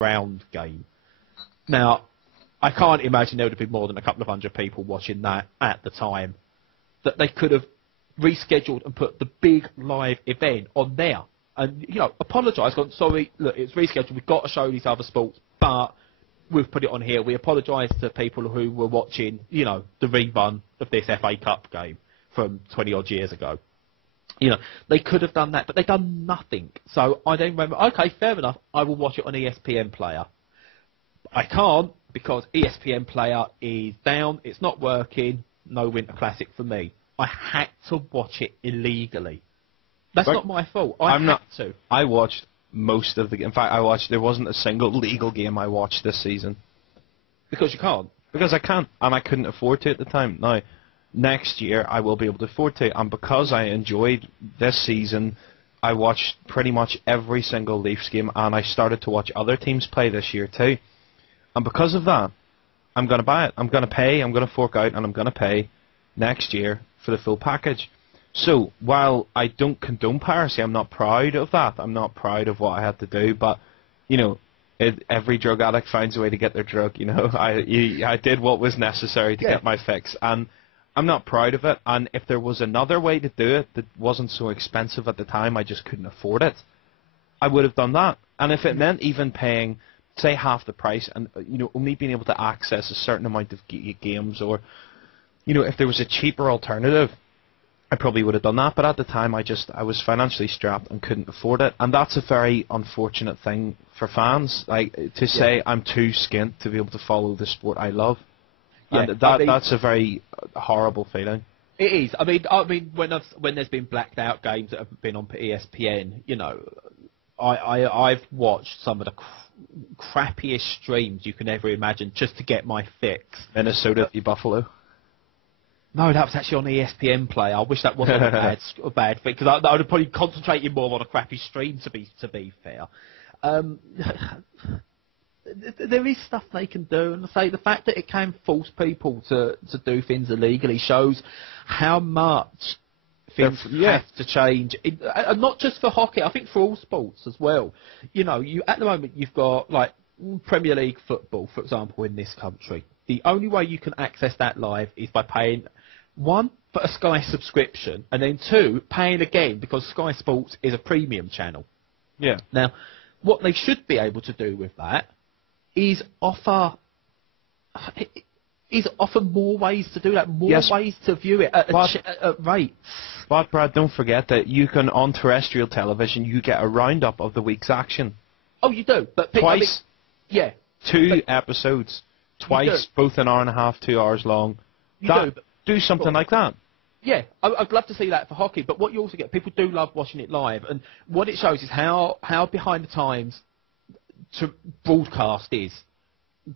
round game. Now, I can't imagine there would have been more than a couple of hundred people watching that at the time. That they could have rescheduled and put the big live event on there. And, apologise, gone, sorry, look, it's rescheduled, we've got to show these other sports, but we've put it on here. We apologise to people who were watching, the rerun of this FA Cup game from 20-odd years ago. They could have done that, but they've done nothing. So I then remember, okay, fair enough, I will watch it on ESPN Player. I can't, because ESPN Player is down, it's not working, no Winter Classic for me. I had to watch it illegally. That's not my fault. I had to. I watched most of the... In fact, there wasn't a single legal game I watched this season. Because you can't? Because I can't, and I couldn't afford to at the time. Now, next year, I will be able to afford to, and because I enjoyed this season, I watched pretty much every single Leafs game, and I started to watch other teams play this year too. And because of that, I'm going to buy it. I'm going to pay, I'm going to fork out, and I'm going to pay next year for the full package. So, while I don't condone piracy, I'm not proud of that. I'm not proud of what I had to do, but, every drug addict finds a way to get their drug, I did what was necessary to get my fix, and I'm not proud of it, and if there was another way to do it that wasn't so expensive at the time, I just couldn't afford it, I would have done that. And if it meant even paying, say, half the price, and, only being able to access a certain amount of games, or, if there was a cheaper alternative, I probably would have done that, but at the time I was financially strapped and couldn't afford it, and that's a very unfortunate thing for fans, to say I'm too skint to be able to follow the sport I love. And that's a very horrible feeling. It is. I mean, when there's been blacked out games that have been on ESPN, I've watched some of the crappiest streams you can ever imagine just to get my fix. Minnesota v Buffalo. No, that was actually on ESPN Play. I wish that wasn't a bad thing, because I would have probably concentrated more on a crappy stream, to be fair. There is stuff they can do, and I say the fact that it can force people to do things illegally shows how much things have to change. And not just for hockey, I think for all sports as well. At the moment you've got like Premier League football, for example, in this country. The only way you can access that live is by paying, one, for a Sky subscription, and then two, paying again, because Sky Sports is a premium channel. Yeah. Now, what they should be able to do with that is offer more ways to do that, more ways to view it at rates. But, Brad, don't forget that you can, on terrestrial television, you get a roundup of the week's action. Oh, you do? But twice? Yeah. Two episodes. Twice, both an hour and a half, 2 hours long. Do something like that. Yeah, I'd love to see that for hockey, but what you also get, people do love watching it live, and what it shows is how behind the times to broadcast is.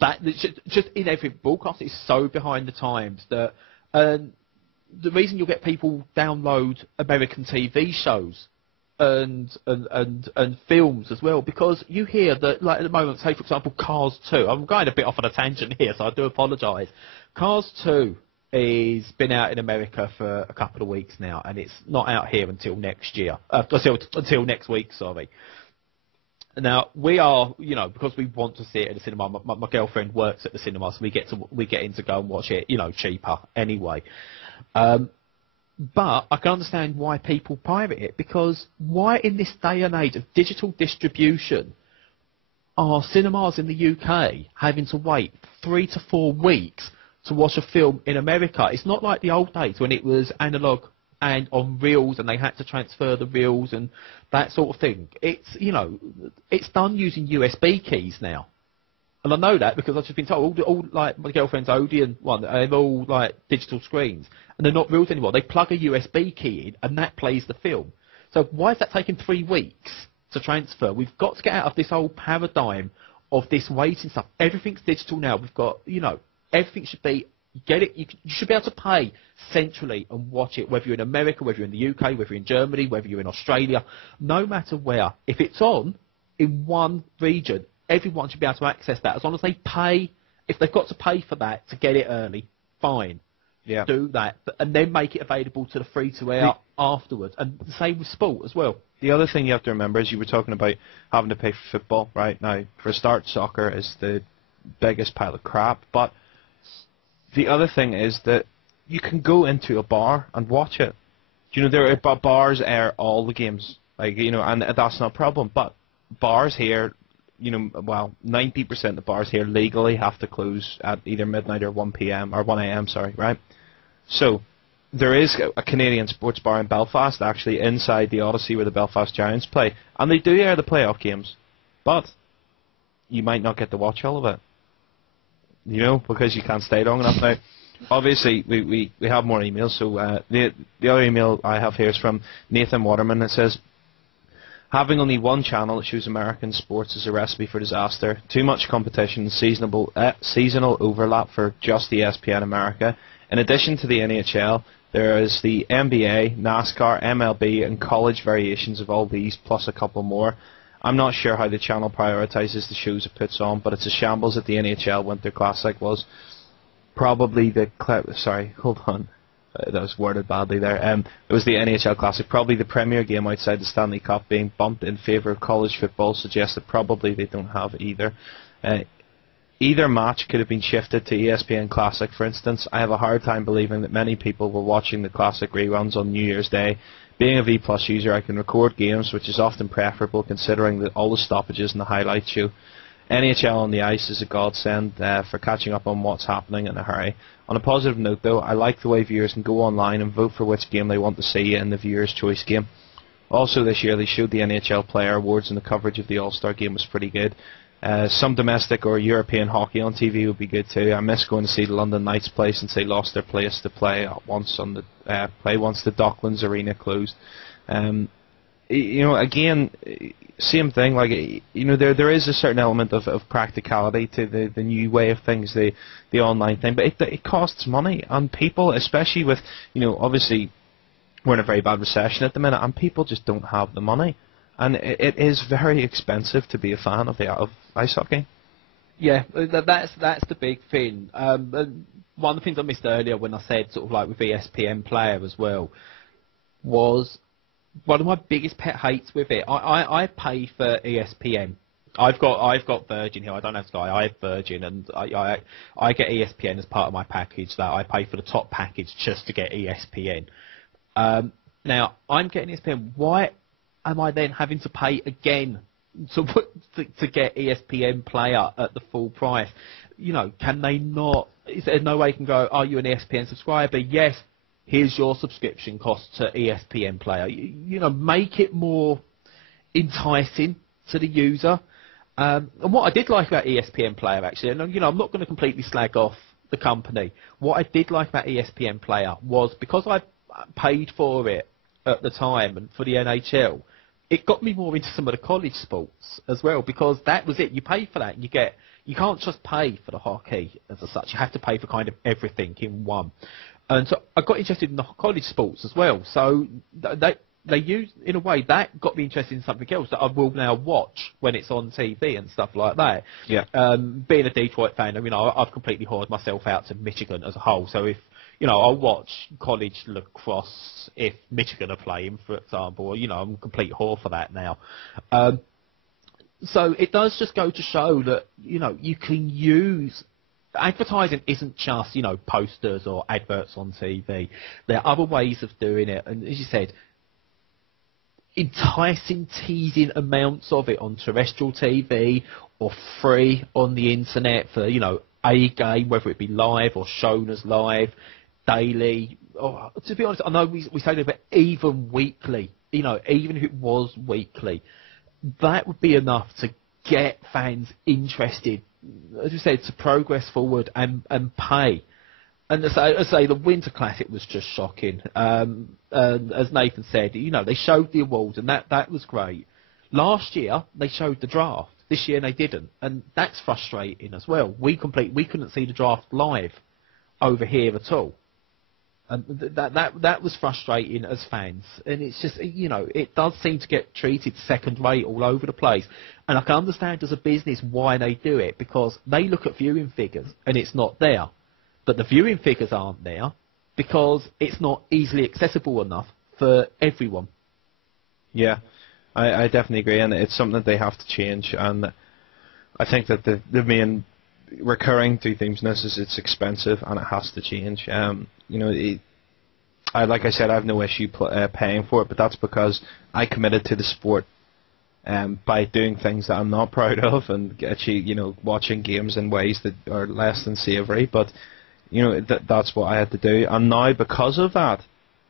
That just in every broadcast is so behind the times that the reason you'll get people download American TV shows and films as well, because you hear that, like at the moment, say for example Cars 2, I'm going a bit off on a tangent here, so I do apologise. Cars 2 has been out in America for a couple of weeks now, and it's not out here until next year, until next week, sorry. Now, we are, because we want to see it at the cinema, my girlfriend works at the cinema, so we get in to go and watch it, cheaper anyway. But I can understand why people pirate it, because why in this day and age of digital distribution are cinemas in the UK having to wait 3 to 4 weeks to watch a film in America? It's not like the old days when it was analogue and on reels and they had to transfer the reels and that sort of thing. It's, it's done using USB keys now. And I know that because I've just been told all like my girlfriend's Odeon one, they're all like digital screens and they're not reels anymore. They plug a USB key in and that plays the film. So why is that taking 3 weeks to transfer? We've got to get out of this old paradigm of this waiting stuff. Everything's digital now. We've got, everything should be, get it, you should be able to pay centrally and watch it, whether you're in America, whether you're in the UK, whether you're in Germany, whether you're in Australia, no matter where. If it's on in one region, everyone should be able to access that as long as they pay. If they've got to pay for that to get it early, fine. do that, and then make it available to the free-to-air afterwards. And the same with sport as well. The other thing you have to remember is you were talking about having to pay for football, right? Now, for a start, soccer is the biggest pile of crap, but the other thing is that you can go into a bar and watch it. You know, there are bars air all the games, like, you know, and that's not a problem. But bars here, you know, well, 90% of the bars here legally have to close at either midnight or 1 p.m. or 1 a.m. Sorry, right? So there is a Canadian sports bar in Belfast, actually inside the Odyssey where the Belfast Giants play, and they do air the playoff games, but you might not get to watch all of it. You know, because you can't stay long enough. Now, obviously, we have more emails, so the other email I have here is from Nathan Waterman. It says, having only one channel that shows American sports is a recipe for disaster. Too much competition and seasonal overlap for just the ESPN America. In addition to the NHL, there is the NBA, NASCAR, MLB, and college variations of all these, plus a couple more. I'm not sure how the channel prioritises the shows it puts on, but it's a shambles that the NHL Winter Classic was. Probably the... Sorry, hold on. That was worded badly there. It was the NHL Classic. Probably the premier game outside the Stanley Cup being bumped in favour of college football suggests that probably they don't have either. Either match could have been shifted to ESPN Classic, for instance. I have a hard time believing that many people were watching the Classic reruns on New Year's Day. Being a V+ user, I can record games, which is often preferable considering that all the stoppages and the highlight show. NHL on the ice is a godsend for catching up on what's happening in a hurry. On a positive note, though, I like the way viewers can go online and vote for which game they want to see in the Viewer's Choice game. Also this year, they showed the NHL Player Awards, and the coverage of the All-Star game was pretty good. Some domestic or European hockey on TV would be good too. I miss going to see the London Knights play since they lost their place to play once the Docklands Arena closed. You know, again, same thing. Like, you know, there is a certain element of practicality to the new way of things, the online thing, but it costs money, and people, especially with, you know, obviously we're in a very bad recession at the minute, and people just don't have the money. And it is very expensive to be a fan of ice hockey. Yeah, that's the big thing. One of the things I missed earlier when I said sort of like with ESPN Player as well was one of my biggest pet hates with it. I pay for ESPN. I've got Virgin here. I don't have Sky. I have Virgin, and I get ESPN as part of my package. That I pay for the top package just to get ESPN. Now I'm getting ESPN. Why am I then having to pay again to get ESPN Player at the full price? You know, can they not? Is there no way you can go, are you an ESPN subscriber? Yes, here's your subscription cost to ESPN Player. You know, make it more enticing to the user. And what I did like about ESPN Player, actually, and you know, I'm not going to completely slag off the company. What I did like about ESPN Player was because I paid for it at the time and for the NHL, it got me more into some of the college sports as well, because that was it. You pay for that, and you can't just pay for the hockey as such. You have to pay for kind of everything in one. And so I got interested in the college sports as well. So they use, in a way, that got me interested in something else that I will now watch when it's on TV and stuff like that. Yeah. Being a Detroit fan, you know, I've completely whored myself out to Michigan as a whole. So if, you know, I'll watch college lacrosse if Michigan are playing, for example. You know, I'm a complete whore for that now. So it does just go to show that, you know, you can use... Advertising isn't just, you know, posters or adverts on TV. There are other ways of doing it. And as you said, enticing, teasing amounts of it on terrestrial TV or free on the internet for, you know, a game, whether it be live or shown as live, daily. Or, to be honest, I know we say that, but even weekly, you know, even if it was weekly, that would be enough to get fans interested, as you said, to progress forward and pay. And as I say, the Winter Classic was just shocking. And as Nathan said, you know, they showed the awards, and that was great. Last year, they showed the draft. This year, they didn't. And that's frustrating as well. We couldn't see the draft live over here at all. And that was frustrating as fans. And it's just, you know, it does seem to get treated second rate all over the place. And I can understand as a business why they do it, because they look at viewing figures and it's not there. But the viewing figures aren't there. because it's not easily accessible enough for everyone. Yeah, I definitely agree, and it's something that they have to change. And I think that the main recurring two themes in this is it's expensive and it has to change. Like I said, I have no issue paying for it, but that's because I committed to the sport by doing things that I'm not proud of and actually, watching games in ways that are less than savoury. But that's what I had to do, and now because of that,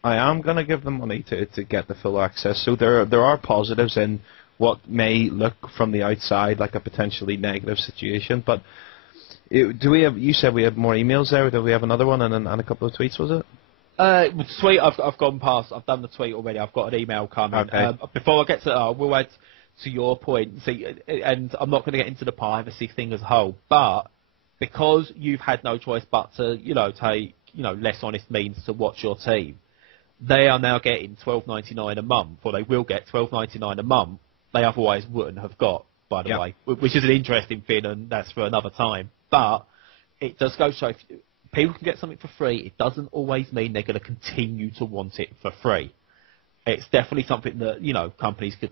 I am going to give them money to get the full access. So there are positives in what may look from the outside like a potentially negative situation. But do we have? You said we have more emails there. Do we have another one and a couple of tweets? Was it? Tweet. I've gone past. I've done the tweet already. I've got an email coming. Okay. Before I get to that, I will add to your point. See, and I'm not going to get into the privacy thing as a whole, but because you've had no choice but to, take, less honest means to watch your team, they are now getting $12.99 a month, or they will get $12.99 a month. They otherwise wouldn't have got, by the way, which is an interesting thing, and that's for another time. But it does go to show if people can get something for free, it doesn't always mean they're going to continue to want it for free. It's definitely something that, companies could,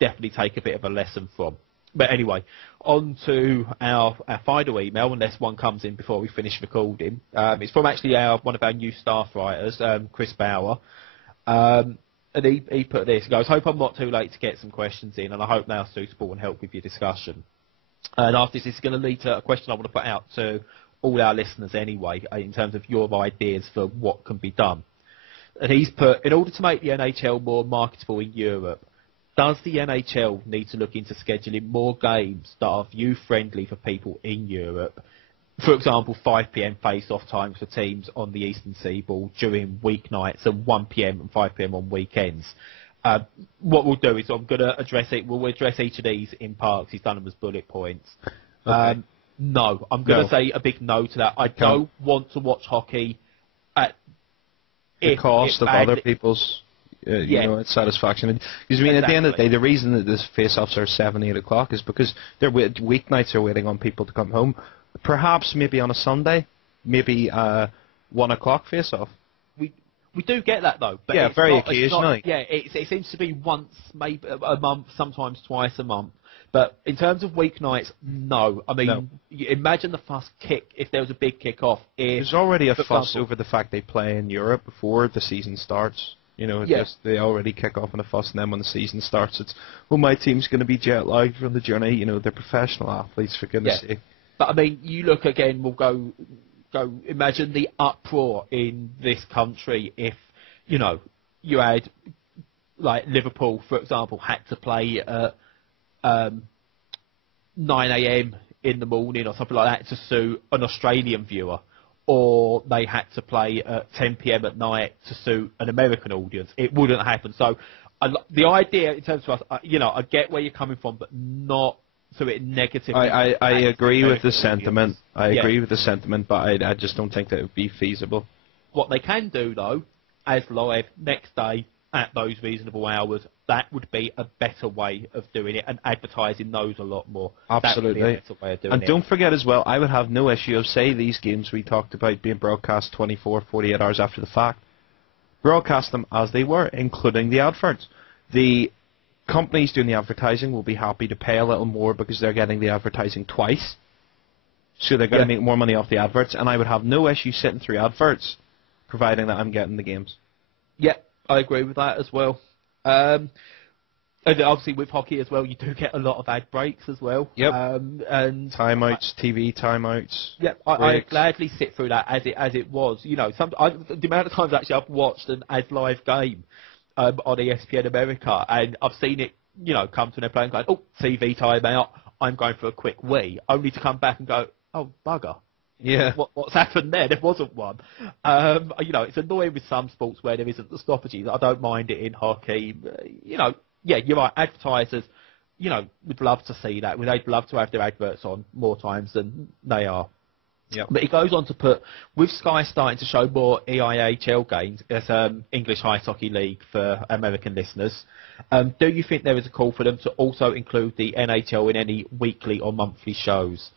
definitely take a bit of a lesson from. But anyway, on to our final email, unless one comes in before we finish recording. It's from actually one of our new staff writers, Chris Bauer. And he put this, he goes, hope I'm not too late to get some questions in, and I hope they are suitable and help with your discussion. And after this is going to lead to a question I want to put out to all our listeners anyway, in terms of your ideas for what can be done. And he's put, in order to make the NHL more marketable in Europe, does the NHL need to look into scheduling more games that are view-friendly for people in Europe? For example, 5 p.m. face-off times for teams on the Eastern Seaboard during weeknights and 1 p.m. and 5 p.m. on weekends. What we'll do is I'm going to address it. We'll address each of these in parts. He's done them as bullet points. Okay. No, I'm going to say a big no to that. I don't want to watch hockey at the cost of other people's satisfaction. Because at the end of the day, the reason that these face-offs are 7, 8 o'clock is because weeknights are waiting on people to come home. Perhaps maybe on a Sunday, maybe 1 o'clock face-off. We do get that though, but yeah, very occasionally. It seems to be once, maybe a month, sometimes twice a month. But in terms of weeknights, no. I mean, imagine the fuss kick if there was a big kick-off. There's already a fuss over the fact they play in Europe before the season starts. They already kick off in a fuss, and then when the season starts, it's, my team's going to be jet-lagged from the journey. They're professional athletes, for goodness sake. But, I mean, you look again, we'll go imagine the uproar in this country if, you had, like, Liverpool, for example, had to play at 9 a.m. in the morning or something like that to suit an Australian viewer, or they had to play at 10 p.m. at night to suit an American audience. It wouldn't happen. So the idea in terms of us, I get where you're coming from, but not so it negatively. I agree with the sentiment. I agree with the sentiment, but I just don't think that it would be feasible. What they can do, though, as live next day at those reasonable hours, that would be a better way of doing it, and advertising those a lot more. Absolutely. That would be a better way of doing and it. Don't forget as well, I would have no issue of, say, these games we talked about being broadcast 24, 48 hours after the fact. Broadcast them as they were, including the adverts. The companies doing the advertising will be happy to pay a little more because they're getting the advertising twice. So they're going to make more money off the adverts, and I would have no issue sitting through adverts, providing that I'm getting the games. Yeah, I agree with that as well. And obviously with hockey as well, you do get a lot of ad breaks as well. Yep. And timeouts, TV timeouts. Yeah, I gladly sit through that as it was. The amount of times actually I've watched an ad live game on ESPN America, and I've seen it, come to their play and go, oh, TV timeout, I'm going for a quick wee, only to come back and go, oh, bugger. Yeah. What's happened there? There wasn't one. It's annoying with some sports where there isn't the stoppages. I don't mind it in hockey. You're right. Advertisers, would love to see that. They'd love to have their adverts on more times than they are. Yep. But he goes on to put, with Sky starting to show more EIHL games, as English Ice Hockey League for American listeners, do you think there is a call for them to also include the NHL in any weekly or monthly shows?